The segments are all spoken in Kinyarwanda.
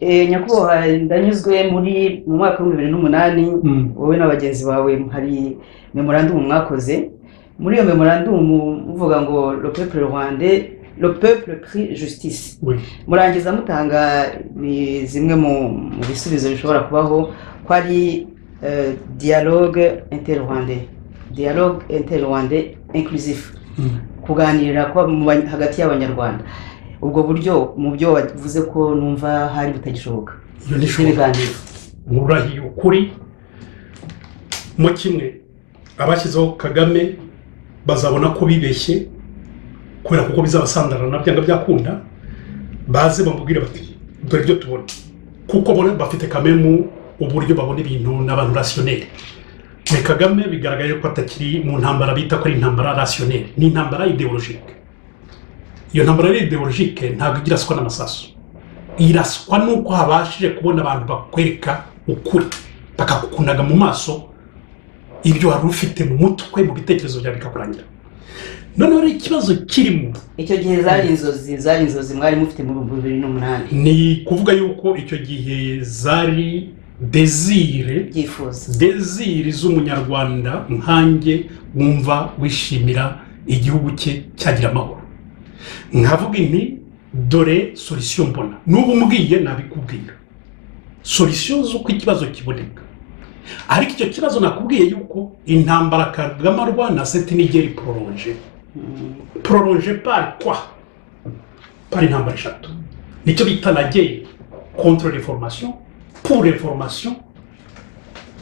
nyakubahwa ndanyuzwe muri mu mwaka wa 2008 wowe n'abagenzi bawe hari memorandum mwakoze muri iyo memorandum muvuga ngo le peuple rwandais le peuple crie justice. Murangiza mutanga ni zimwe mu bisubizo bishobora kubaho ko ari dialogue interrwandais inclusif, kuganira kwa hagati y'abanyarwanda. Ubwo buryo mu byo wavuze ko numva hari butagishoboka. Iyo nishobokaniro murahiye ukuri mu kimwe abashyizeho Kagame bazabona ko bibeshye kubera kuko bizabasandara na byanga byakunda baze bamubwire bati dore byo tubona kuko bona bafite kamemu uburyo babona ibintu n'abantu rationnel. Mais Kagame bigaragaye ko atakiri mu ntambara bita ko ari intambara rationnel, ni intambara ideologique. Iyo ntambara ideologique ntabwo igiraswa n'amasaso, iraswa nuko habashije kubona abantu bakwereka ukuri bakakukunaga mu maso ibyo wari ufite mu mutwe mu bitekerezo bya bikakurangira. Noneho ikibazo kirimo icyo gihe zari inzozi mwari mufite mu 2008, ni kuvuga yuko icyo gihe zari desire z'umunyarwanda nkanjye wumva wishimira igihugu cye cyagira amahoro. Nkavuga inti dore solution mbona n'ubu mbwiye nabikubwira solution z'uko ikibazo kiboneka, ariko icyo kibazo nakubwiye yuko intambara Kagame arwana c'est une guerre prolongée par quoi? Par intambara eshatu, nicyo bita la guerre contre l'information, pour l'information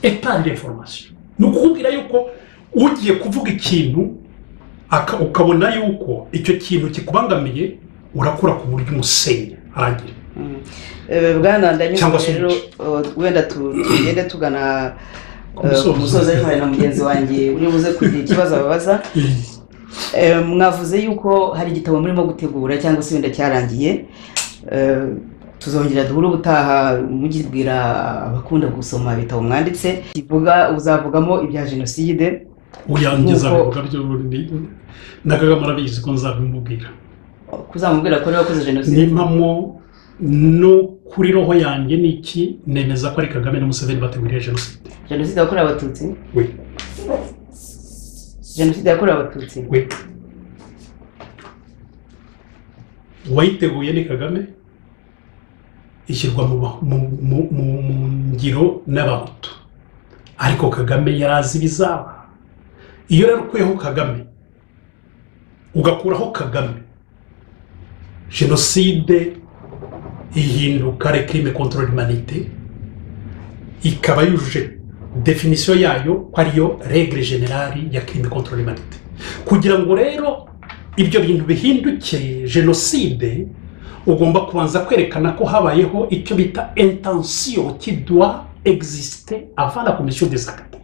et par l'information. Nukubwira yuko ugiye kuvuga ikintu ukabona yuko icyo kintu kikubangamiye urakura ku buryo umusenya arangira. Bwana ndanyuze rero wenda tugende tugana umusoza y'intwari na mugenzi wanjye uri buze kugira ikibazo ababaza. Mwavuze yuko hari igitabo murimo gutegura cyangwa se wenda cyarangiye, tuzongera duhure ubutaha mugibwira abakunda gusoma ibitabo mwanditse kivuga uzavugamo ibya jenoside. Uyangeza bivuga byo na Kagame arabizi ko nzabimubwira, kuzamubwira ko wakoze jenoside. Nimpamo no kuri roho yanjye niki nemeza ko ari Kagame na Museveni bateguriye jenoside. Jenoside yakorewe abatutsi? Oui. Jenoside yakorewe abatutsi? Oui. Wayiteguye ni Kagame, ishyirwa mu ngiro n'abahutu, ariko Kagame yarazi bizaba. Iyo rero ukuyeho Kagame ugakuraho Kagame, jenoside ihinduka le crime contre l'humanité, ikaba yujuje definition yayo ko ariyo règle générale ya crime contre l'humanité. Kugira ngo rero ibyo bintu bihinduke jenoside, ugomba kubanza kwerekana ko habayeho icyo bita intention qui doit exister avant la commission des actes.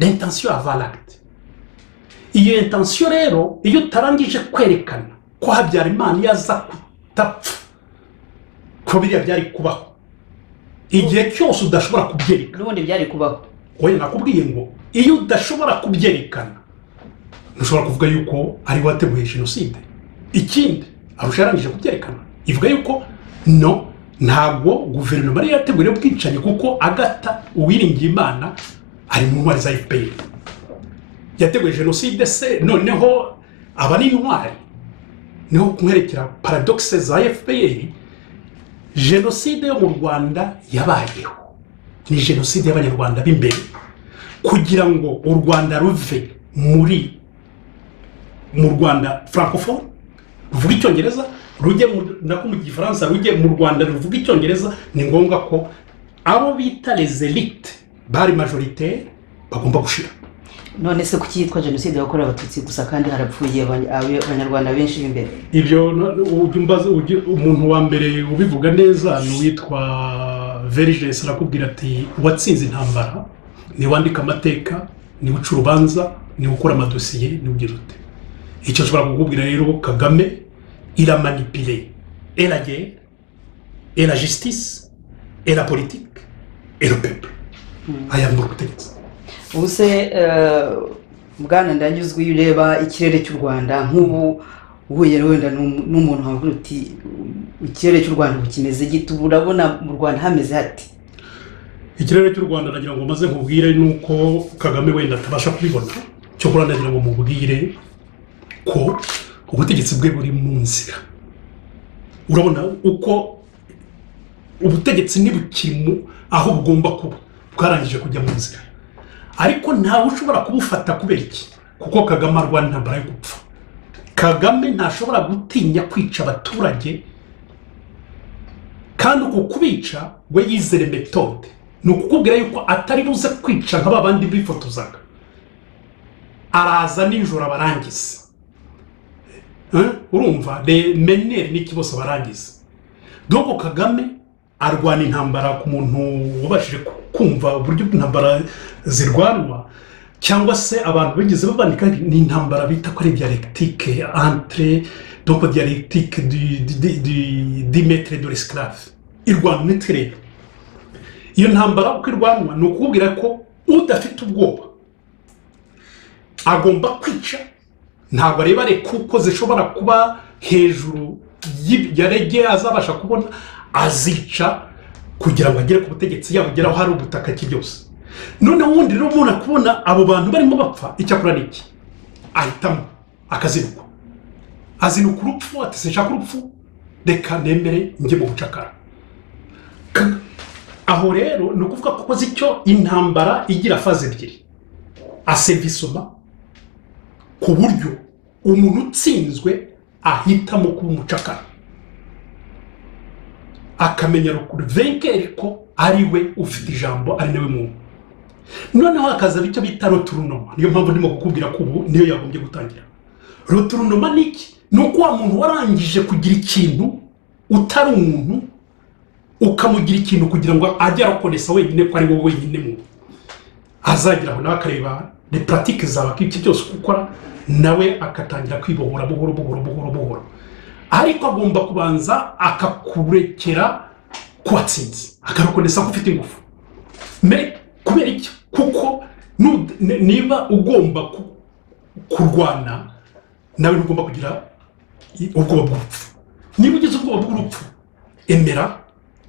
L'intention avant l'acte. Iyo intention rero iyo tarangije kwerekana ko Habyarimana yaza kutapfa ko biriya byari kubaho, igihe cyose udashobora kubyerekana n'ubundi byari kubaho. Oya nakubwiye ngo iyo udashobora kubyerekana ntushobora kuvuga yuko ari wateguye jenoside. Ikindi arusharangije kubyerekana ivuga yuko no ntabwo guverinoma yari yateguye ubwicanyi kuko Agata Uwiringiye Imana ari mu ntwari za FPR yateguye jenoside. Se noneho aba ni intwari, niho kumwerekera paradoxe za FPR. Jenoside yo mu Rwanda yabayeho ni jenoside y'abanyarwanda b'imbere, kugira ngo u Rwanda ruve mu Rwanda francophone ruvuga icyongereza rujye mu Gifaransa, rujye mu Rwanda ruvuga icyongereza, ni ngombwa ko abo bita les élites bari majoritaire bagomba gushira. None se kuki yitwa jenoside yakorewe abatutsi gusa kandi harapfuye abanyarwanda benshi b'imbere? Ibyo umuntu wa mbere ubivuga neza ni witwa Verges, arakubwira ati watsinze intambara ni wandika amateka, ni uca urubanza, ni ukora amadosiye, ni ugira ute. Icyo nshobora kukubwira rero Kagame il a manipulé et la guerre et la justice et la politique et le peuple. Aya ni ubutegetsi. Ubuse Bwana Ndanyuzwe iyo ureba ikirere cy'u Rwanda nk'ubu uhuye wenda n'umuntu wavuga uti ikirere cy'u Rwanda kimeze gito urabona mu Rwanda hameze hati ikirere cy'u Rwanda nagira ngo maze nkubwire nuko Kagame wenda atabasha kubibona cyo kuranda nagira ngo mubwire ko ubutegetsi bwe buri mu nzira urabona uko ubutegetsi ntibukiri aho bugomba kuba bwarangije kujya mu nzira ariko ntawe ushobora kubufata kubera iki kuko Kagame arwana intambara yo gupfa Kagame ntashobora gutinya kwica abaturage kandi uko kubica we yizere metode ni ukukubwira yuko atari buze kwica nk'abandi bifotozaga araza nijoro abarangiza urumva le menere n'iki bose barangiza donc Kagame arwana intambara ku muntu wabashije kumva uburyo bw'intambara zirwanwa cyangwa se abantu bigize babandika ni intambara bita ko ari dialectique entre donc dialectique du maître de l'esclave irwanwa n'iterero iyo ntambara uko irwanwa ni ukubwira ko udafite ubwoba agomba kwica ntabwo areba kuko zishobora kuba hejuru y'ibyarege azabasha kubona azica kugira ngo agere ku butegetsi yabugeraho hari ubutaka cyose none wundi rero umuntu akubona abo bantu barimo bapfa icyakora niki ahitamo akazinuka azinuka urupfu ati sinshaka urupfu reka nemere njye mu bucakara aho rero ni ukuvuga ko koze icyo intambara igira faze ebyiri aservisoma ku buryo umuntu utsinzwe ahitamo kuba umucakara akamenya venkeri ko ari we ufite ijambo ari nawe muntu noneho akaza icyo bita roturunoma niyo mpamvu ndimo kukubwira ko ubu niyo yagombye gutangira roturunoma niki ni uko wa muntu warangije kugira ikintu utari umuntu ukamugira ikintu kugira ngo ajye arakonesa wenyine ko ari wowe wenyine muntu azagira aho nawe akareba les pratiques zawe iki byose ukora nawe akatangira kwibohora buhoro ariko agomba kubanza akakurekera kwatsinze akarukonesa ko ufite ingufu kubera iki kuko niba ugomba kurwana nawe ugomba kugira ubwoba bw'urupfu niba ugize ubwoba bw'urupfu emera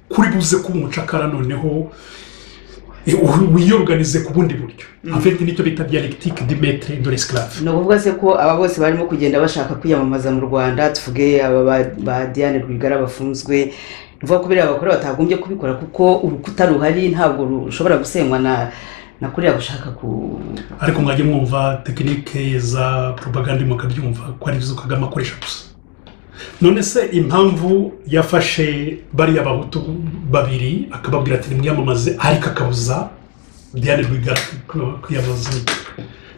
kuri buze kuba umucakara noneho wiyorganize ku bundi buryo afite nicyo bita dialectique du maître de l'esclave no kuvuga se ko aba bose barimo kugenda bashaka kwiyamamaza mu Rwanda tuvuge aba ba Diane Rwigara bafunzwe mvuga ko biriya bakora batagombye kubikora kuko urukuta ruhari ntabwo rushobora gusenywa na kuriya gushaka ku ariko mwajye mwumva technique za propaganda mukabyumva ko ari zo Kagame akoresha gusa none se impamvu yafashe bari abahutu babiri akababwira ati nimwiyamamaze ariko akabuza Diane Rwigara kwiyamamaza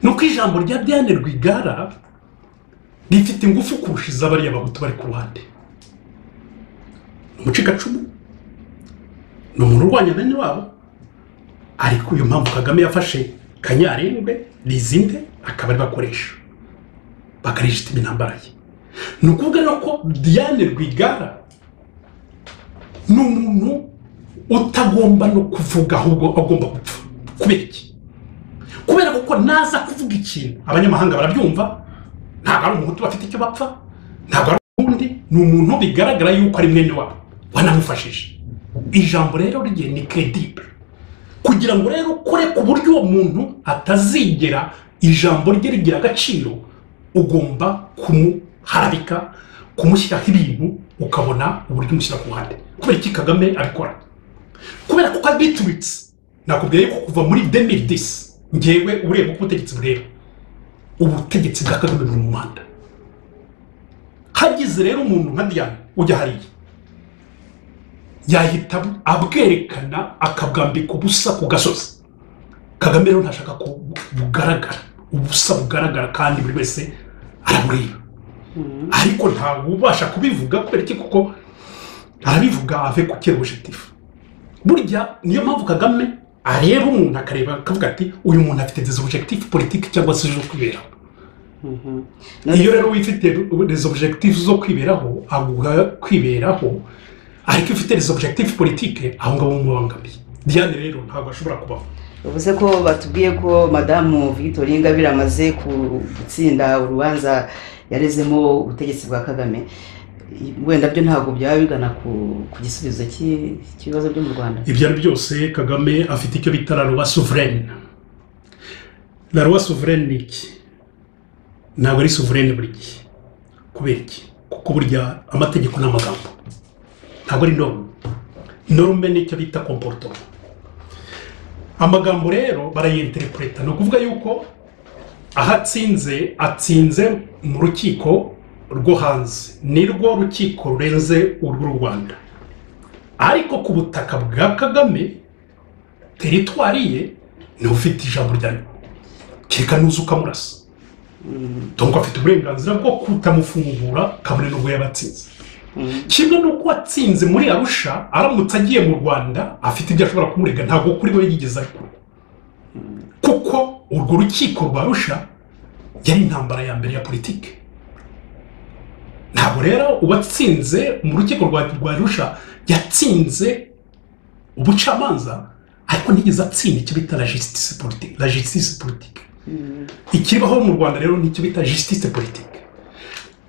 nuko ijambo rya Diane Rwigara rifite ingufu kurushiza bari abahutu bari ku ruhande umucikacumu ni umuntu urwanya bene wabo ariko uyu mpamvu Kagame yafashe Kanyarengwe Lizinde akaba ari bakoresha bakarisha intambara ye ni ukuvuga rero ko Diane Rwigara ni umuntu utagomba no kuvuga ahubwo agomba gupfa kubera iki kubera ko naza kuvuga ikintu abanyamahanga barabyumva ntabwo ari umuntu bafite icyo bapfa ntabwo ari undi ni umuntu bigaragara yuko ari mwene wabo wanamufashije ijambo rero rigiye ni credible kugira ngo rero kure ku buryo uwo muntu atazigera ijambo rye rigira agaciro ugomba harabika kumushyiraho ibintu ukabona uburyo umushyira ku ruhande kubera iki Kagame abikora kubera ko abitubitse nakubwiye ko kuva muri 2010 ngewe ureba uko ubutegetsi bureba ubutegetsi bwa Kagame buri mu Rwanda hagize rero umuntu nka Diane ujya hariya yahita abwerekana akabwambika ubusa ku gasozi Kagame rero ntashaka ko bugaragara ubusa bugaragara kandi buri wese arabureba ariko ntabwo ubasha kubivuga kubera iki kuko arabivuga avec quel objectif burya niyo mpamvu Kagame areba umuntu akareba akavuga ati uyu muntu afite des objectifs politiques cyangwa se zo kwiberaho iyo rero wifite des objectifs zo kwiberaho aguha kwiberaho ariko ufite des objectifs politiques aho ngabo mu bangamiye Diane rero ntabwo ashobora kubaho uvuze ko batubwiye ko madamu Victoire Ingabire amaze gutsinda urubanza yarezemo ubutegetsi bwa Kagame, wenda byo ntabwo byaba bigana ku gisubizo cy'ibibazo byo mu Rwanda. Ibyo ari byose Kagame afite icyo bita la loi souveraine. La loi souveraine ni iki? Ntabwo ari souveraine buri gihe. Kubera iki? Kuko burya amategeko n'amagambo ntabwo ari norme. Norme ni icyo bita comportement. Amagambo rero barayinterpreta, no kuvuga yuko atsinze mu rukiko rwo hanze, nirwo rukiko rurenze urw'u Rwanda, ariko ku butaka bwa Kagame teritwari ye niwe ufite ijambo ryayo, kereka nuza ukamurasa. Donc afite uburenganzira bwo kutamufungura kabone n'ubwo yabatsinze. Kimwe n'uko watsinze muri Arusha, aramutse agiye mu Rwanda afite ibyo ashobora kumurega, ntabwo kuri we yigeze ariko, kuko urwo rukiko rwa Arusha yari intambara ya mbere ya politike. Ntabwo rero ubatsinze mu rukiko rwa Arusha yatsinze ubucamanza, ariko ntigeze atsinda icyo bita la justice politique. Ikiribaho mu Rwanda rero nicyo bita justice politique.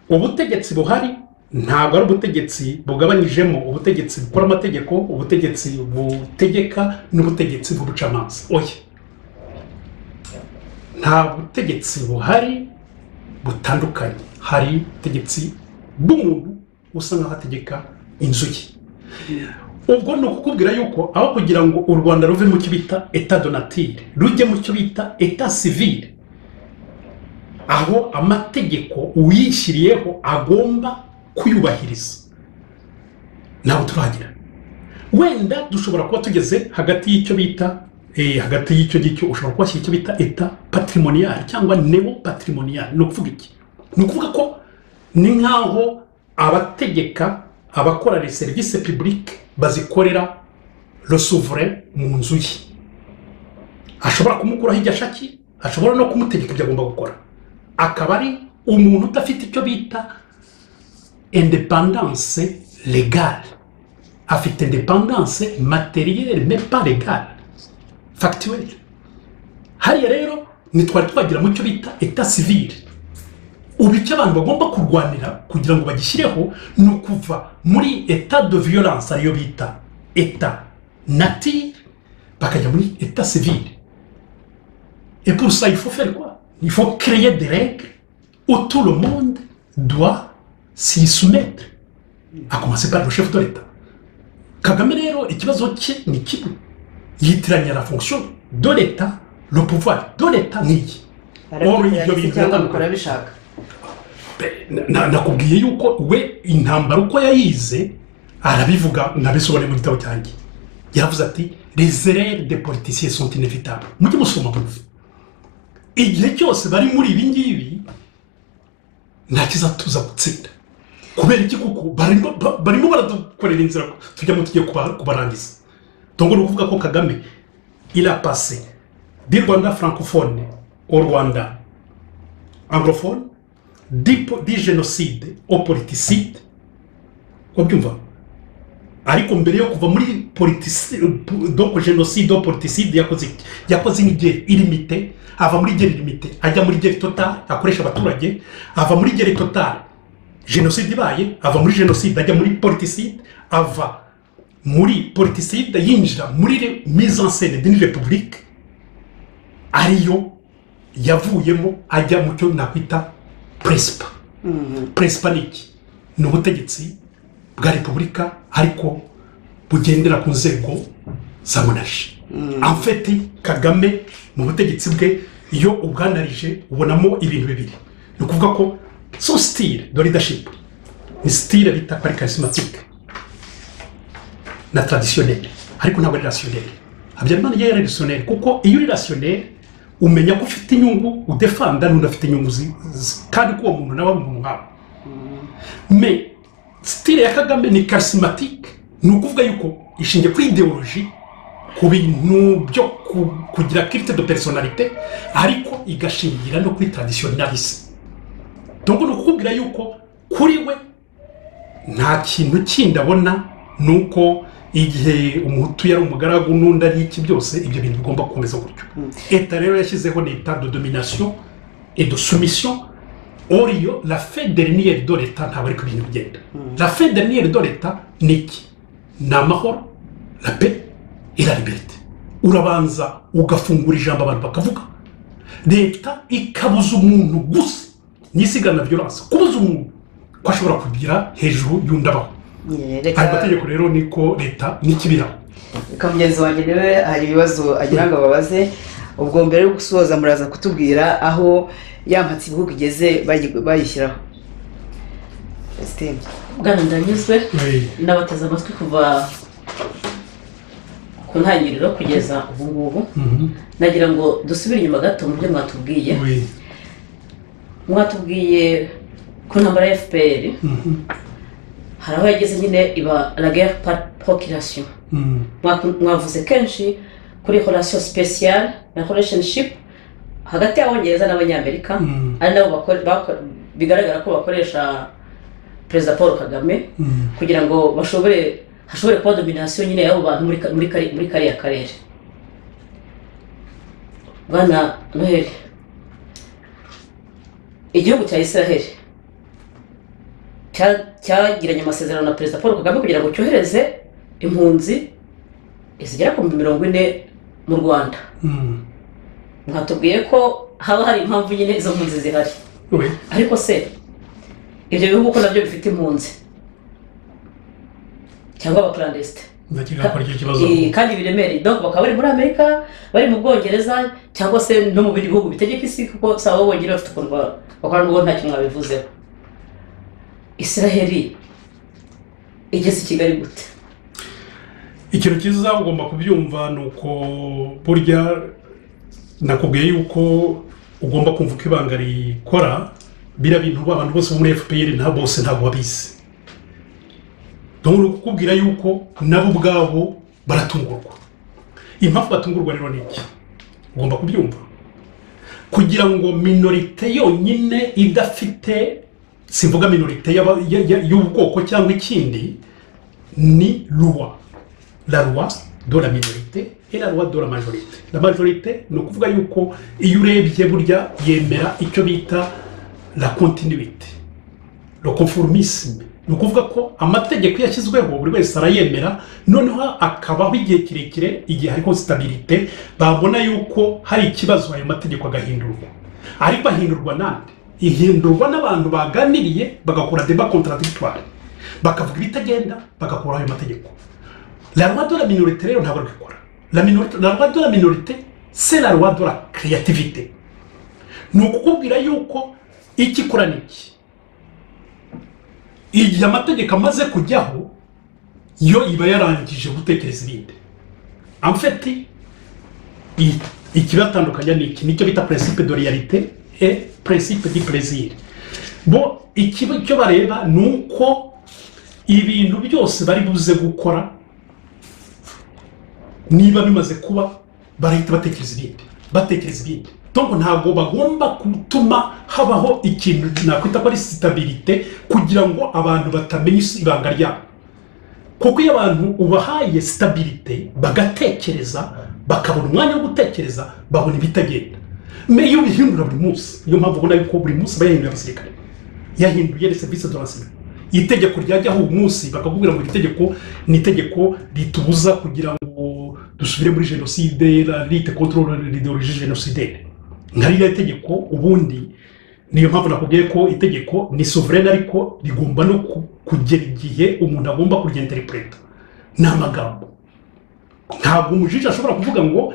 Ubutegetsi buhari ntabwo ari ubutegetsi bugabanyijemo ubutegetsi bukora amategeko, ubutegetsi butegeka n'ubutegetsi bw'ubucamanza. Oya, nta butegetsi buhari butandukanye. Hari ubutegetsi bw'umuntu usa nk'aho ategeka inzu ye. Ubwo ni ukukubwira yuko aho kugira ngo u Rwanda ruve mu cyo bita etat de nature rujye mu cyo bita etat civil, aho amategeko uyishyiriyeho agomba kuyubahiriza, ntabwo turagira. Wenda dushobora kuba tugeze hagati y'icyo bita hagati y'icyo gicyo ushobora kubashyira icyo bita etat patrimonial cyangwa neo patrimonial. Ni ukuvuga iki? Ni ukuvuga ko ni nk'aho abategeka abakora les services publics bazikorera le souverain mu nzu ye, ashobora kumukuraho igashaki, ashobora no kumutegeka ibyo agomba gukora. Akaba ari umuntu udafite icyo bita indépendance légale, afite indépendance matérielle mais pas légale, factuelle. Hariya rero nitwari twagira mu cyo bita etat civil. Ubu icyo abantu bagomba kurwanira kugira ngo bagishyireho ni ukuva muri etat de violence ariyo bita etat nature bakajya muri etat civil. Et pour ça il faut faire quoi? Il faut créer des règles où tout le monde doit s'y soumettre, à commencer par le chef de l'État. Kagame rero ikibazo cye ni kimwe, yitiranya la fonction de l'État, le pouvoir de l'État n'iki. Or ibyo bintu bakora bishaka. Nakubwiye yuko we intambara uko yayize arabivuga, nabisobone mu gitabo cyanjye. Yavuze ati les erreurs des politiciens sont inévitables. Mujye musoma muvuze. Igihe cyose bari muri ibi ngibi nta kizatuza gutsinda. Kubera iki? Kuko barimo baradukorera inzira tujyamo tugiye kubarangiza. Donc ni ukuvuga ko Kagame il a passé du Rwanda francophone au Rwanda anglophone, du génocide au politicide. Wabyumva? Ariko mbere yo kuva muri donc génocide au politicide yakoze nk'igihe illimité, ava muri guerre illimité ajya muri guerre totale akoresha abaturage, ava muri guerre totale génocide ibaye, ava muri génocide ajya muri politicide, ava muri politicide yinjira muri mise en scène d'une république ariyo yavuyemo ajya mu cyo nakwita prespa. Prespa ni iki? Ni ubutegetsi bwa repubulika ariko bugendera ku nzego za monarchie. En fait Kagame mu butegetsi bwe iyo ubwanarije ubonamo ibintu bibiri. Ni ukuvuga ko son style de leadership ni style bita ko ari charismatique na traditionnel, ariko ntabwo ari rationnel. Habyarimana yari rationnel kuko iyo uri rationnel umenya ko ufite inyungu udefanda n'undi afite inyungu kandi ko uwo muntu nawe ari umuntu nkawe. Mais style ya Kagame ni charismatique, ni ukuvuga yuko ishingiye kuri ideologie, ku bintu byo kugira qualité de personnalité, ariko igashingira no kuri traditionnalisme. Donc ni ukubwira yuko kuri we nta kintu kindi abona nuko igihe umuhutu yari umugaragu n'undi ari iki byose ibyo bintu bigomba gukomeza gutyo leta rero yashyizeho l'état de domination et de soumission oriyo la fin dernière de l'état ntabwo ariko ibintu bigenda la fin dernière de l'état ni iki ni amahoro la paix et la liberté urabanza ugafungura ijambo abantu bakavuga leta ikabuza umuntu gusa nisigana violence kubuza umuntu ko ashobora kugira hejuru y'undabaho hari amategeko rero niko leta n'ikibira mugenzi wanjye rero hari ibibazo agira ngo babaze ubwo mbere yo gusoza muraza kutubwira aho yampatse ibihugu igeze bayishyiraho bwana ndanyuzwe n'abateze amatwi kuva ku ntangiriro kugeza ubu ngubu nagira ngo dusubire inyuma gato mu byo mwatubwiye ku ntambara ya FPR hari aho yageze nyine iba la guerre par procuration mwavuze kenshi kuri relation spéciale na relationship hagati y'abongereza n'abanyamerika ari nabo bigaragara ko bakoresha Perezida Paul Kagame kugira ngo hashobore kuba domination nyine y'abo bantu muri kariya karere bwana Noheli igihugu cya Israel cyagiranye amasezerano na Perezida Paul Kagame kugira ngo cyohereze impunzi zigera ku 40 mu Rwanda mwatubwiye ko haba hari impamvu nyine izo mpunzi zihari ariko se ibyo bihugu ko nabyo bifite impunzi cyangwa abaclandestine kandi biremereye donc bakaba bari muri Amerika bari mu Bwongereza cyangwa se no mu bindi bihugu bitegeka isi kuko saba bongera bafite ukuntu bakora n'ubwo nta kimwe babivuzeho Israel igeze Kigali gute ikintu cyiza ugomba kubyumva nuko burya nakubwiye yuko ugomba kumva ko ibanga rikora bira bintu abantu bose muri FPR nta bose ntabwo babizi donc kukubwira yuko nabo ubwabo baratungurwa impamvu batungurwa rero niki ugomba kubyumva kugira ngo minorite yonyine idafite simvuga minorite y'ubwoko cyangwa ikindi ni loi la loi de la minorité et la loi de la majorité la majorité ni ukuvuga yuko iyo urebye burya yemera icyo bita la continuité le conformisme ni ukuvuga ko amategeko yashyizweho buri wese arayemera noneho akabaho igihe kirekire igihe hariko stabilité babona yuko hari ikibazo ayo mategeko agahindurwa ariko ahindurwa nande ihindurwa n'abantu baganiriye bagakora débat contradictoire bakavuga ibitagenda bagakora ayo mategeko la loi de la minorité rero ntabwo bikora la loi de la minorité c'est la loi de la créativité ni ukukubwira yuko ikikora niki igihe amategeko amaze kujyaho yo iba yarangije gutekereza ibindi en fait ikibatandukanya niki nicyo bita principe de réalité et principe du plaisir bo icyo bareba nuko ibintu byose bari buze gukora niba bimaze kuba barahita batekereza ibindi donc ntabwo bagomba gutuma habaho ikintu nakwita ko ari stabilité kugira ngo abantu batamenya ibanga ryabo kuko iyo abantu ubahaye stabilité bagatekereza bakabona umwanya wo gutekereza babona ibitagenda mais iyo bihindura buri munsi iyo mpamvu ubona yuko buri munsi bayahinduye abasirikare yahinduye service de renseignement itegeko ryajyaho uyu munsi bakakubwira ngo itegeko ni itegeko ritubuza kugira ngo dusubire muri jenoside la lutte contre l'idéologie génocidaire nkariya itegeko ubundi niyo mpamvu nakubwiye ko itegeko ni souverain ariko rigomba no kugera igihe umuntu agomba kuryenterpreta n'amagambo ntabwo umujije ashobora kuvuga ngo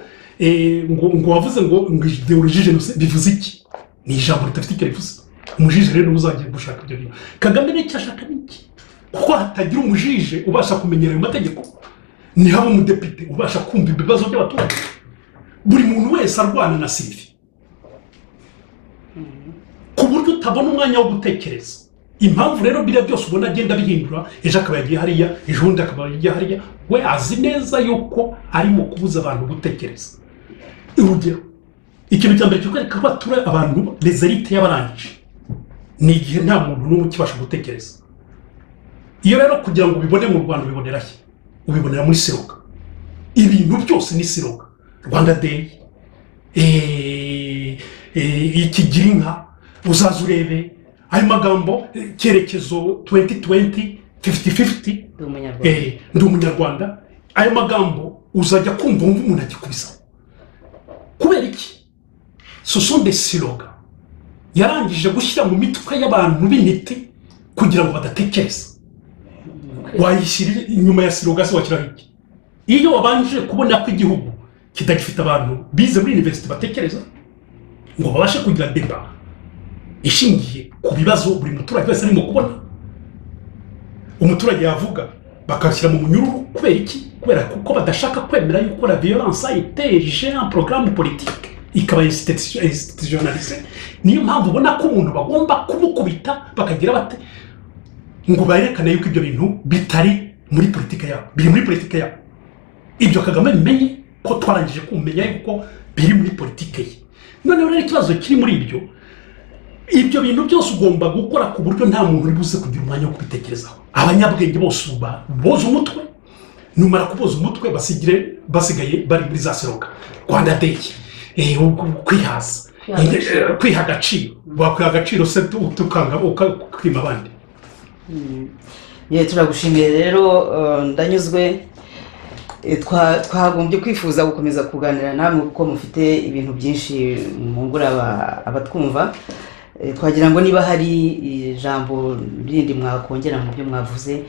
wavuze ngo idéologie génocide bivuze iki ni ijambo ritafite icyo rivuze umujije rero uzagiye gushaka ibyo bintu Kagame n'icyo ashaka niki kuko hatagira umujije ubasha kumenyera ayo mategeko ni haba umudepite ubasha kumva ibibazo by'abaturage buri muntu wese arwana na Sylvie ku buryo utabona umwanya wo gutekereza impamvu rero bira byose ubona agenda bihindura ejo akaba yagiye hariya ejo undi akaba yagiye hariya we azi neza yuko arimo kubuza abantu gutekereza urugero ikintu cya mbere cy'ukwereka ko batura abantu les élites y'abarangije ni igihe nta muntu n'umwe ukibasha gutekereza iyo rero kugira ngo ubibone mu Rwanda ubibonera he ubibonera muri siroga ibintu byose ni siroga Rwanda Day ikigira inka uzaza urebe ayo magambo cyerekezo 2020 50-50 ndi umunyarwanda ayo magambo uzajya kumva wumva umuntu agikubisa kubera iki ce sont des slogans yarangije gushyira mu mitwe y'abantu b'intiti kugira ngo badatekereza wayishyira inyuma ya slogan se wakiraho iki iyo wabanje kubona ko igihugu kidagifite abantu bize muri university batekereza ngo babashe kugira débat ishingiye ku bibazo buri muturage wese arimo kubona umuturage yavuga bakashyira mu munyururu kubera iki kubera kuko badashaka kwemera yuko la violence a été un programme politique ikaba institutionnalisée niyo mpamvu ubona ko umuntu bagomba kumukubita bakagira bate ngo bayerekane yuko ibyo bintu bitari muri politike yabo biri muri politike yabo ibyo Kagame bimenye ko twarangije kumenya yuko biri muri politike ye noneho rero ikibazo kiri muri ibyo bintu byose ugomba gukora ku buryo nta muntu uri buze kugira umwanya wo kubitekerezaho abanyabwenge bose boza umutwe numara kuboza umutwe basigaye bari muri za seroga Rwanda Day kwihaza kwiha agaciro bakwiha agaciro se tukanga kwima abandi turagushimiye rero ndanyuzwe twagombye kwifuza gukomeza kuganira namwe kuko mufite ibintu byinshi mwungura abatwumva twagira ngo niba hari ijambo rindi mwakongera mu byo mwavuze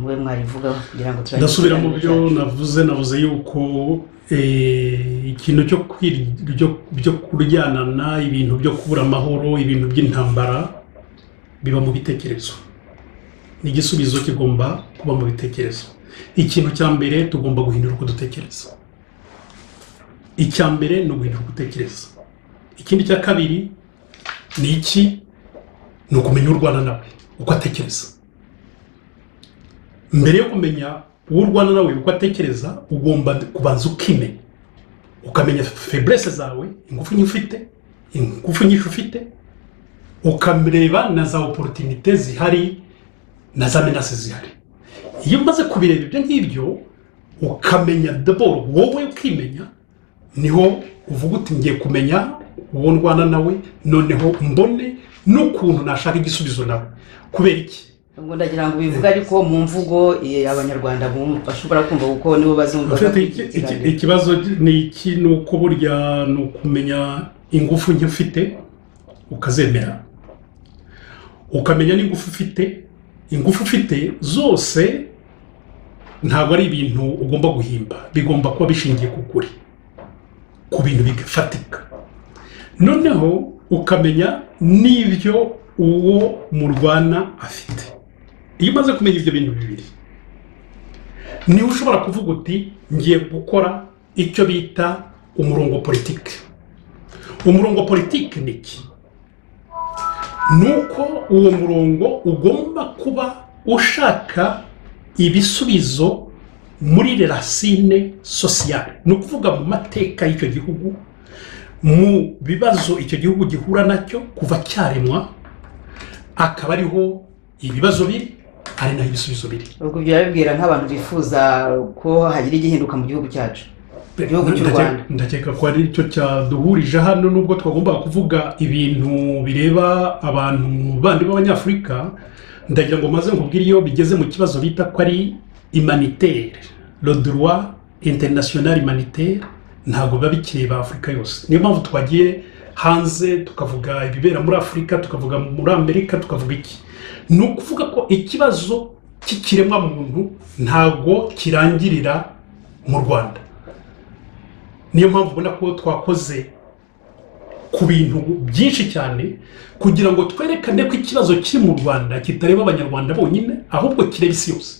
mube mwarivuga kugira ngo ndasubira mu byo navuze yuko ikintu cyo kuryanana ibintu byo kubura amahoro ibintu by'intambara biba mu bitekerezo n'igisubizo kigomba kuba mu bitekerezo ikintu cya mbere tugomba guhindura uko dutekereza icya mbere no guhindura gutekereza ikindi cya kabiri ni iki ni ukumenya urwana nawe uko atekereza mbere yo kumenya urwana nawe uko atekereza ugomba kubanza ukimenya ukamenya faiblesse zawe ingufu nyinshi ufite ukamureba na za opportunité zihari na za menace zihari iyo umaze kubireba ibyo ngibyo ukamenya d'abord wowe ukimenya niho uvuga uti ngiye kumenya uwo ndwana nawe noneho mbone n'ukuntu nashaka igisubizo nawe kubera iki ngo ndagira ngo bivuga ariko mu mvugo abanyarwanda bashobora kumva kuko nibo bazumva ikibazo ni iki nuko burya ni ukumenya ingufu nke ufite ukazemera ukamenya ingufu ufite zose ntabwo ari ibintu ugomba guhimba bigomba kuba bishingiye ku kuri ku bintu bifatika noneho ukamenya n'ibyo uwo murwana afite iyo umaze kumenya ibyo bintu bibiri niho ushobora kuvuga uti ngiye gukora icyo bita umurongo politike ni iki nuko uwo murongo ugomba kuba ushaka ibisubizo muri relation sociale ni ukuvuga mu mateka y'icyo gihugu mu bibazo icyo gihugu gihura nacyo kuva cyaremwa akaba ariho ibibazo biri ari naho ibisubizo biri ubwo byabibwira nk'abantu bifuza ko hagira igihinduka mu gihugu cyacu igihugu cy'u Rwanda ndakeka ko ari cyo cyaduhurije hano nubwo twagomba kuvuga ibintu bireba abantu bandi b'abanyafurika ndagira ngo maze nkubwire iyo bigeze mu kibazo bita ko ari humanitaire le droit international humanitaire ntabwo biba bikireba Afurika yose niyo mpamvu twagiye hanze tukavuga ibibera muri Afurika tukavuga muri Amerika tukavuga iki ni ukuvuga ko ikibazo cy'ikiremwa muntu ntabwo kirangirira mu Rwanda niyo mpamvu ubona ko twakoze ku bintu byinshi cyane kugira ngo twerekane ko ikibazo kiri mu Rwanda kitareba abanyarwanda bonyine ahubwo kireba isi yose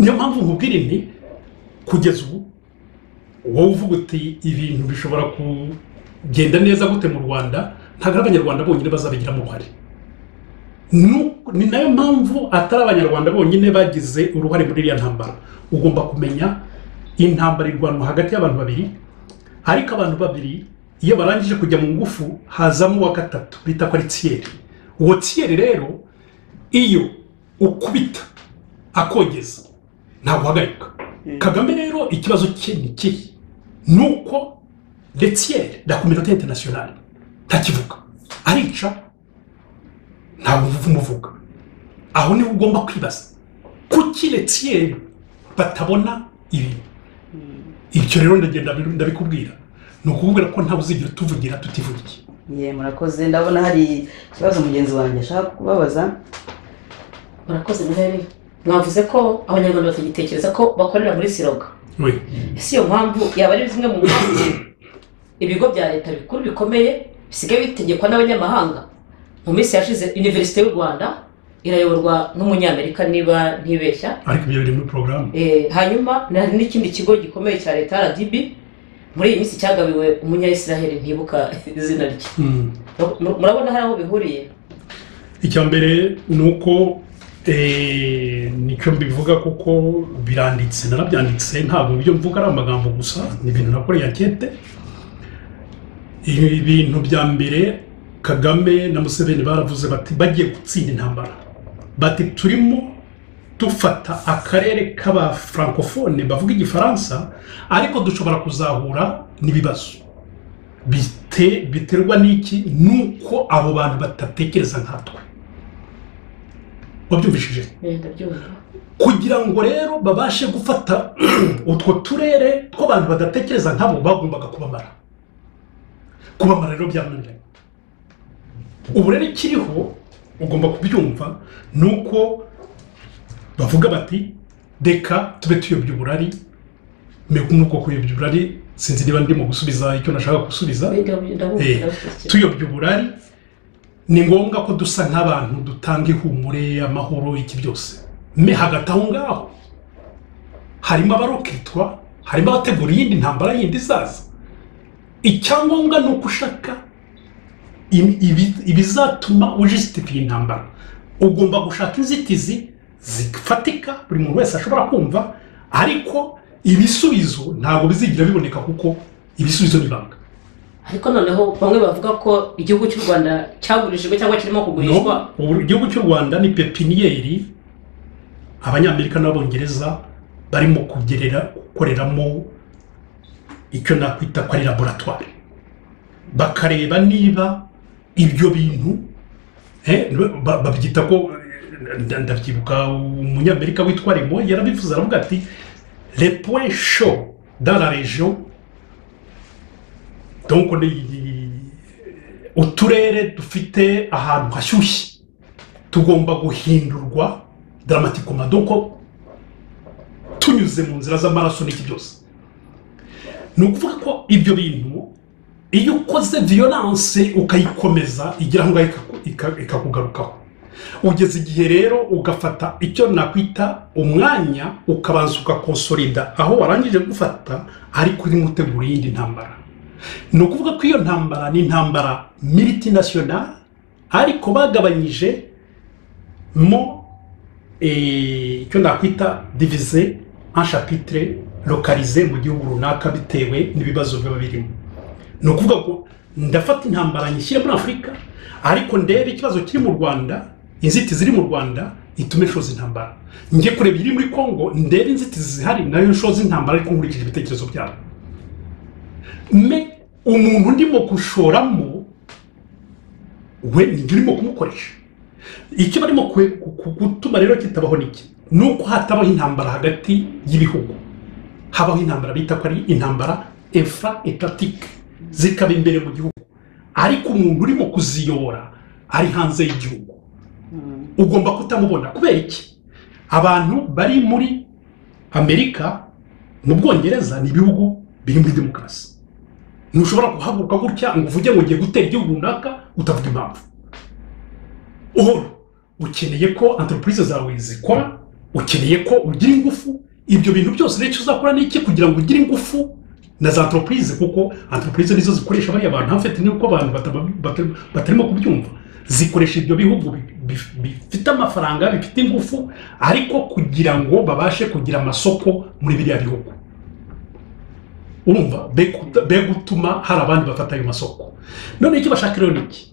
niyo mpamvu nkubwira nti kugeza ubu wowe uvuga uti ibintu bishobora kugenda neza gute mu Rwanda ntabwo abanyarwanda bonyine bazabigiramo uruhare ni nayo mpamvu atari abanyarwanda bonyine bagize uruhare muri iriya ntambara ugomba kumenya intambara irwanwa hagati y'abantu babiri ariko abantu babiri iyo barangije kujya mu ngufu hazamo uwa gatatu bita ko ari Thierry uwo Thierry rero iyo ukubita akogeza ntabwo uhagarika Kagame rero ikibazo cye ni kihe nuko letiere la communauté internationale ntakivuga arica ntabwo umuvuga aho niho ugomba kwibaza kuki letiere batabona ibintu ibyo rero ndabikubwira ni ukubwira ko nta uzigira tuvugira tutivugiye murakoze ndabona hari ikibazo mugenzi wanjye ashaka kubabaza murakoze muheri mwavuze ko abanyarwanda batagitekereza ko bakorera muri siroga ese iyo mpamvu yaba ari zimwe mu mpamvu ibigo bya leta bikuru bikomeye bisigaye bitegekwa n'abanyamahanga mu minsi yashize Universite y'u Rwanda irayoborwa n'umunyamerika niba ntibeshya ariko ibyo biri muri porogaramu hanyuma hari n'ikindi kigo gikomeye cya leta RDB muri iyi minsi cyagabiwe umunya-Israel ntibuka izina rye murabona hari aho bihuriye icya mbere ni uko nicyo mbivuga kuko biranditse narabyanditse ntabwo ibyo mvuga ari amagambo gusa ni ibintu nakoreye ankete ibintu bya mbere Kagame na Museveni baravuze bati bagiye gutsinda intambara bati turimo dufata akarere k'aba francophone bavuga igifaransa ariko dushobora kuzahura n'ibibazo biterwa n'iki nuko abo bantu batatekereza nkatwe wabyumvishije kugira ngo rero babashe gufata utwo turere tw'abantu badatekereza nkabo bagombaga kubamara rero byamunaniye ubu rero ikiriho ugomba kubyumva nuko bavuga bati reka tube tuyobya uburari nuko kuyobya uburari sinzi niba ndimo gusubiza icyo nashaka gusubiza tuyobya uburari ni ngombwa ko dusa nk'abantu dutanga ihumure amahoro iki byose hagati aho ngaho harimo abarokitwa harimo abategura iyindi ntambara yindi izaza icyangombwa ni uko ushaka ibizatuma ujisitifiye intambara ugomba gushaka inzitizi zifatika buri muntu wese ashobora kumva ariko ibisubizo ntabwo bizigira biboneka kuko ibisubizo ni banga ariko noneho bamwe bavuga ko igihugu cy'u Rwanda cyagurishijwe cyangwa kirimo kugurishwa igihugu cy'u Rwanda ni pepiniyeri abanyamerika n'abongereza barimo gukoreramo icyo nakwita ko ari laboratoire bakareba niba ibyo bintu babyita ko ndabyibuka umunyamerika witwa Remo yarabivuze aravuga ati les points chauds dans la région donc uturere dufite ahantu hashyushye tugomba guhindurwa dramatikoma donc tunyuze mu nzira z'amaraso n'iki byose ni ukuvuga ko ibyo bintu iyo ukoze violence ukayikomeza igira ngo ikakugarukaho ugeze igihe rero ugafata icyo nakwita umwanya ukabanza ugakonsolida aho warangije gufata ariko urimo utegura iyindi ntambara ni ukuvuga ko iyo ntambara ni intambara multinational ariko bagabanyije mo icyo nakwita divisé en chapitre localisé mu gihugu runaka bitewe n'ibibazo biba birimo ni ukuvuga ko ndafata intambara nyishyire muri Afurika ariko ndebe ikibazo kiri mu Rwanda inzitizi ziri mu Rwanda itume nshoza intambara njye kureba iri muri Kongo ndebe inzitizi zihari nayo nshoza intambara ariko nkurikije ibitekerezo byabo umuntu ndimo gushoramo we nibyo urimo kumukoresha icyo barimo gutuma rero kitabaho niki nuko hatabaho intambara hagati y'ibihugu habaho intambara bita ko ari intambara infra-étatique zikaba imbere mu gihugu ariko umuntu urimo kuziyobora ari hanze y'igihugu ugomba kutamubona kubera iki abantu bari muri Amerika mu Bwongereza ni ibihugu biri muri demokarasi ntushobora guhaguruka gutya ngo uvuge ngo ugiye gutera igihugu runaka utavuga impamvu ukeneye ko entreprise zawe zikora ukeneye ko ugira ingufu ibyo bintu byose rero icyo uzakora ni iki kugira ngo ugire ingufu na za entreprise kuko entreprise nizo zikoresha bariya bantu hafite nuko abantu batarimo kubyumva zikoresha ibyo bihugu bifite amafaranga bifite ingufu ariko kugira ngo babashe kugira amasoko muri biriya bihugu urumva be gutuma hari abandi bafata ayo masoko none icyo bashaka rero niki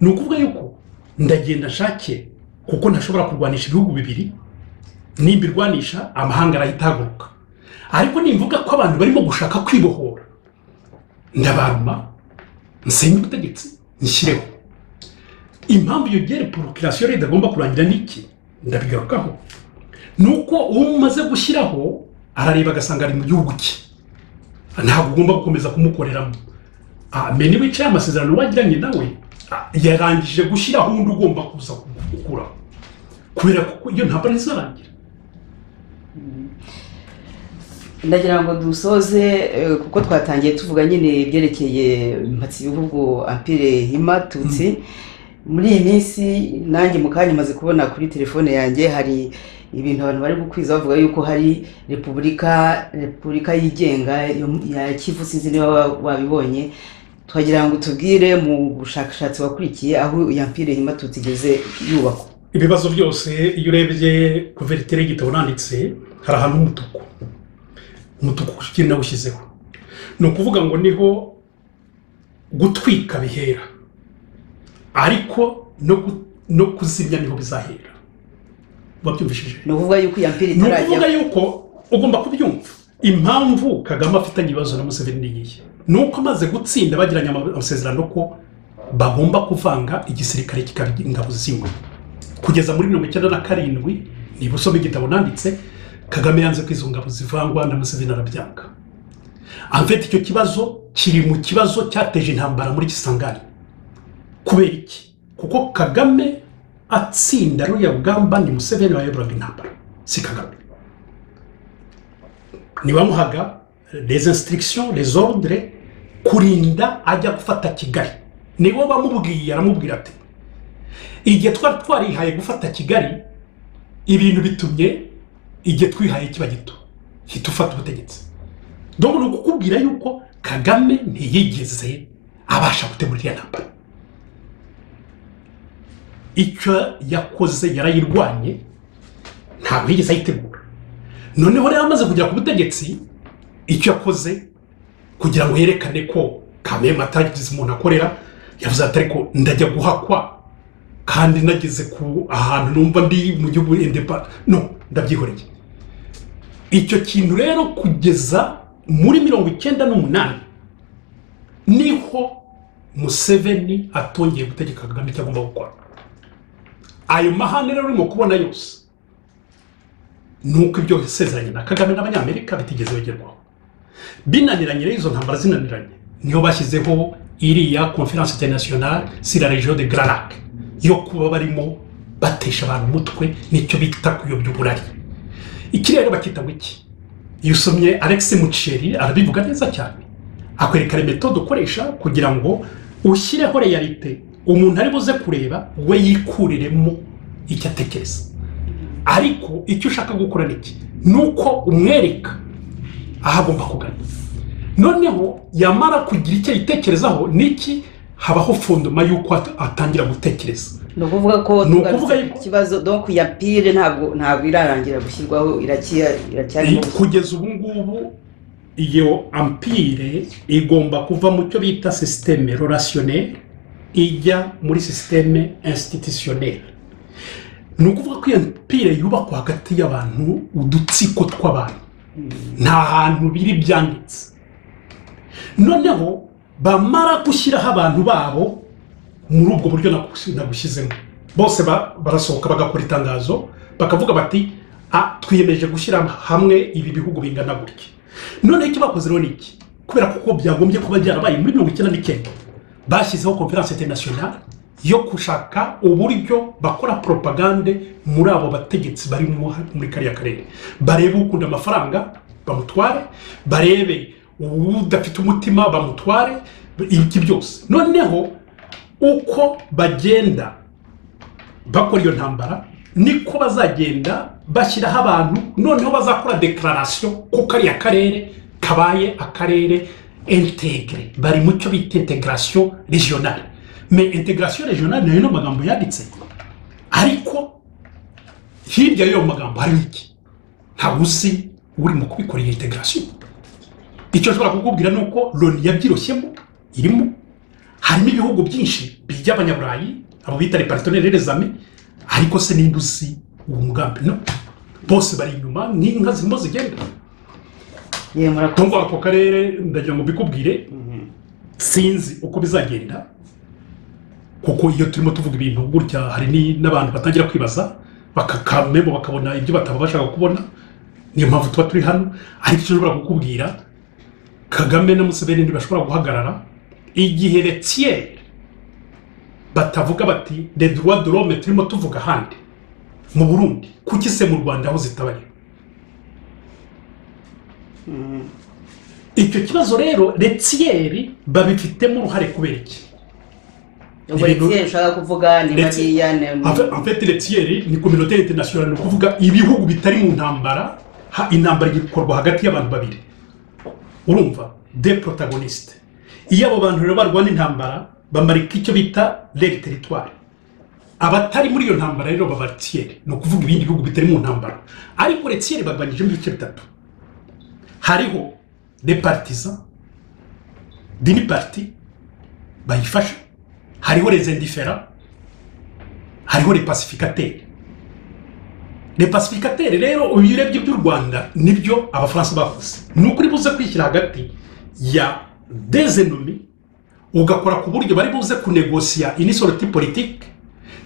ni ukuvuga yuko ndagenda nshake kuko ntashobora kurwanisha ibihugu bibiri nimba irwanisha amahanga arahita ahaguruka ariko nimvuga ko abantu barimo gushaka kwibohora ndabaruma nsenye ubutegetsi nshyireho impamvu iyo gere procreation rero igomba kurangira niki ndabigarukaho nuko umaze gushyiraho arareba agasanga ari mu gihugu cye ntabwo ugomba gukomeza kumukoreramo meni wicaye amasezerano wagiranye nawe yarangije gushyiraho undi ugomba kuza gukura kubera ko iyo ntabwo arizarangira ndagira ngo dusoze kuko twatangiye tuvuga nyine ibyerekeye mpatsi ibihugu Empire Hima Tutsi muri iyi minsi nanjye mu kanya maze kubona kuri telefone yanjye hari ibintu abantu bari gukwiza bavuga yuko hari repubulika yigenga ya Kivu sinzi niba wabibonye twagira ngo tubwire mu bushakashatsi wakurikiye aho Empire Hima Tutsi igeze yubakwa ibibazo byose iyo urebye kuvertere y'igitabo nanditse hari ahantu umutuku kiri nawushyizeho ni ukuvuga ngo niho gutwika bihera ariko no kuzimya niho bizahera babyumvishije ni ukuvuga yuko Empire itarajya ni ukuvuga yuko ugomba kubyumva impamvu Kagame afitanye ibibazo na Museveni n'iyihe ni uko amaze gutsinda bagiranye amasezerano ko bagomba kuvanga igisirikare kikaba ingabo zimwe kugeza muri 1997 niba usoma igitabo nanditse Kagame yanze ko izo ngabo zivangwa na Museveni arabyanga amfite icyo kibazo kiri mu kibazo cyateje intambara muri Kisangani kubera iki kuko Kagame atsinda ruya rugamba ni Museveni wayoboraga intambara si Kagame ni bamuhaga les instructions les ordres kurinda ajya gufata Kigali nibo bamubwiye aramubwira ati igihe twarihaye gufata Kigali ibintu bitumye igihe twihaye kiba gito hita ufata ubutegetsi donc ni ukukubwira yuko Kagame ntiyigeze abasha gutegura iyo ntambara icyo yakoze yarayirwanye ntabwo yigeze ayitegura noneho rero amaze kugera ku butegetsi icyo yakoze kugira ngo yerekane ko Kameme atagize umuntu akorera yavuze ati ariko ndajya guhakwa kandi nageze ku ahantu numva ndi mu gihugu no ndabyihoreye icyo kintu rero kugeza muri 1998 niho Museveni atongeye gutegeka Kagame icyo agomba gukora ayo mahane rero urimo kubona yose nuko ibyo yasezeranye na Kagame n'abanyamerika bitigeze bagerwaho binaniranye rero izo ntambara zinaniranye niyo bashyizeho iriya conference internationale sur la région de Grand Lac yo kuba barimo batesha abantu umutwe nicyo bita kuyobya uburari iki rero bakita wiki iyo usomye Alex Mucheri arabivuga neza cyane akwerekana metode ukoresha kugira ngo ushyireho realite umuntu ari buze kureba we yikuriremo icyo atekereza ariko icyo ushaka gukora niki nuko umwereka ahagomba kugana noneho yamara kugira icyo yitekerezaho niki habaho fondoma yuko atangira gutekereza no kuvuga ko ikibazo donc Empire ntabwo irarangira gushyirwaho iracyari kugeza ubu ngubu iyo Empire igomba kuva mu cyo bita système relationnel ijya muri système institutionnel ni ukuvuga ko Empire yubakwa hagati y'abantu udutsiko tw'abantu nta hantu biri byanditse noneho bamara gushyiraho abantu babo muri ubwo buryo nagushyizemo bose barasohoka bagakora itangazo bakavuga bati twiyemeje gushyira hamwe ibi bihugu bingana gutya none icyo bakoze rero niki kubera kuko byagombye kuba byarabaye muri 1999 bashyizeho conference internationale yo kushaka uburyo bakora propagande muri abo bategetsi bari muri kariya karere barebe ukunda amafaranga bamutware barebe udafite umutima bamutware iki byose noneho uko bagenda bakora iyo ntambara niko bazagenda bashyiraho abantu noneho bazakora declaration ko kariya karere kabaye akarere integre bari mu cyo bita intégration régionale mais intégration régionale nayo magambo yanditse ariko hirya y'ayo magambo hari iki ntabwo uzi uri mu kubikorera intégration icyo ushobora kukubwira nuko Loni yabyiroshyemo irimo harimo ibihugu byinshi by'abanyaburayi abo bita les partenaires des amis ariko se n'indusi uwo mugambi no bose bari inyuma n'inka zirimo zigenda tungo ako karere ndagira ngo bikubwire sinzi uko bizagenda kuko iyo turimo tuvuga ibintu gutya hari n'abantu batangira kwibaza bakakamemo bakabona ibyo bataba bashaka kubona niyo mpamvu tuba turi hano ariko icyo nshobora kukubwira Kagame na Museveni ntibashobora guhagarara igihe Retier batavuga bati les droits de l'homme turimo tuvuga handi mu Burundi kuki se mu Rwanda aho zitabaye icyo kibazo rero Retier babifitemo uruhare kubera iki Retier ushaka kuvuga ni mariya en fait Retier ni communauté internationale no kuvuga ibihugu bitari mu ntambara intambara igikorwa hagati y'abantu babiri urumva des protagonistes iyo abo bantu rero barwana intambara bamarika icyo bita les territoires abatari muri iyo ntambara rero baba Retier no kuvuga ibindi bihugu bitari mu ntambara ariko Retier bagwanije mu bice bitatu hariho des partisans d'une partie bayifasha hariho les indifférents hariho les pacificateurs les pacificateurs rero ubirebye by'u Rwanda nibyo abafaransa bavuze nukuri buze kwishyira hagati ya des ennemis ugakora ku buryo bari buze kunegosia une sortie politique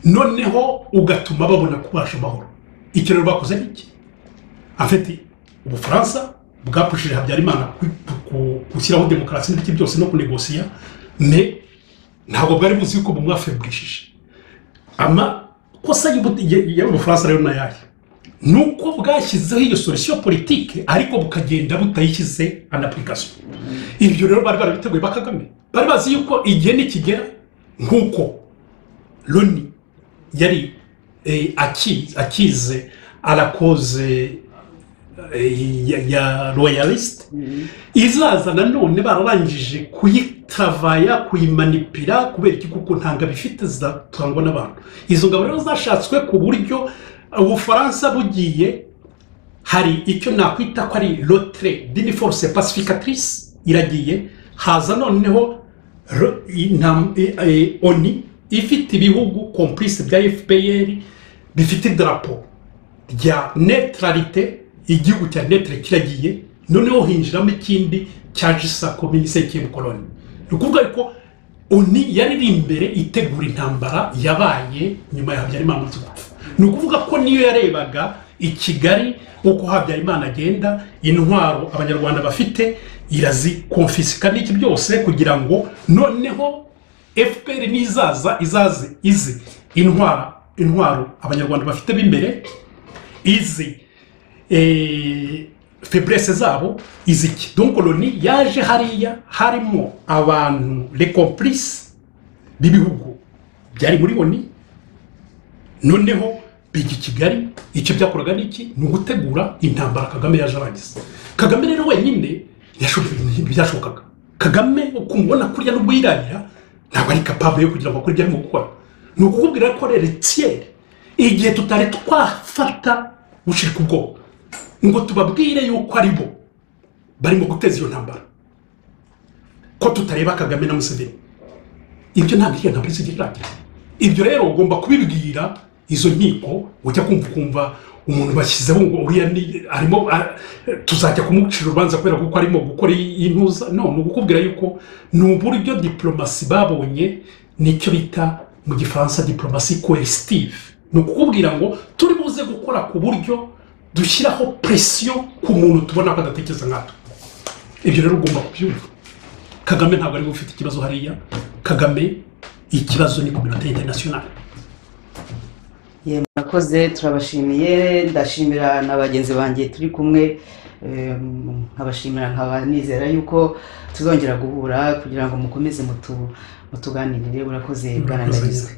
noneho ugatuma babona kubasha amahoro icyo rero bakoze iki en fait ubufaransa bwapushije Habyarimana gushyiraho demokarasi n'ibiki byose no kunegosia mais ntabwo bwari buzi ko bumwafebrishije kosa y'ubufaransa rero nayaye nuko bwashyizeho iyo solution politique ariko bukagenda butayishyize en application ibyo rero bari barabiteguye bakagame bari bazi yuko igihe nikigera nkuko Loni yari akize à la cause ya royaliste izaza nanone bararangije kuyitravaya kuyimanipira kubera iki kuko ntanga bifite zatangwa n'abantu izo ngabo rero zashatswe ku buryo ubufaransa bugiye hari icyo nakwita ko ari retrait d'une force pacificatrice iragiye haza noneho ONU ifite ibihugu complice bya FPR bifite drapeau rya neutralité igihugu cya netre kiragiye noneho hinjiramo ikindi cyaje sa communiste cy'ubukoloni nukuvuga ko ONU yari imbere itegura intambara yabaye nyuma ya Habyarimana gupfa nukuvuga ko niyo yarebaga i Kigali uko Habyarimana agenda intwaro abanyarwanda bafite irazi confisca n'iki byose kugira ngo noneho FPR nizaza izi intwaro abanyarwanda bafite b'imbere izi faiblesse zabo iziki donc Loni yaje hariya harimo abantu les complices bibihugu byari muri Loni noneho bigi Kigali icyo byakoraga niki ni ugutegura intambara Kagame yaje arangiza Kagame rero wenyine byashobokaga Kagame ukumubona kurya no bwirarira ntabwo ari capable yo kugira ngo akore ibyo arimo gukora ni ukukubwira ko Retier igihe tutari twafata gushirika ubwoba ngo tubabwire yuko ari bo barimo guteza iyo ntambara ko tutareba Kagame na Museveni ibyo ntabwo iyo ntambara izigira ibyo rero ugomba kubibwira izo nkiko ujya kumva umuntu bashyizeho ngo uriya arimo tuzajya kumucira urubanza kubera kuko arimo gukora intuza no ni ukukubwira yuko ni uburyo diplomasi babonye nicyo bita mu gifaransa diplomasi coercitive ni ukukubwira ngo turi buze gukora ku buryo dushyiraho pression ku muntu tubona ko adatekereza nkatwe ibyo rero ugomba kubyumva Kagame ntabwo ari ufite ikibazo hariya Kagame ikibazo ni communauté internationale murakoze turabashimiye ndashimira na bagenzi banjye turi kumwe nkabashimira nkabanizera yuko tuzongera guhura kugira ngo mukomeze mutuganirire urakoze bwana Ndabizwe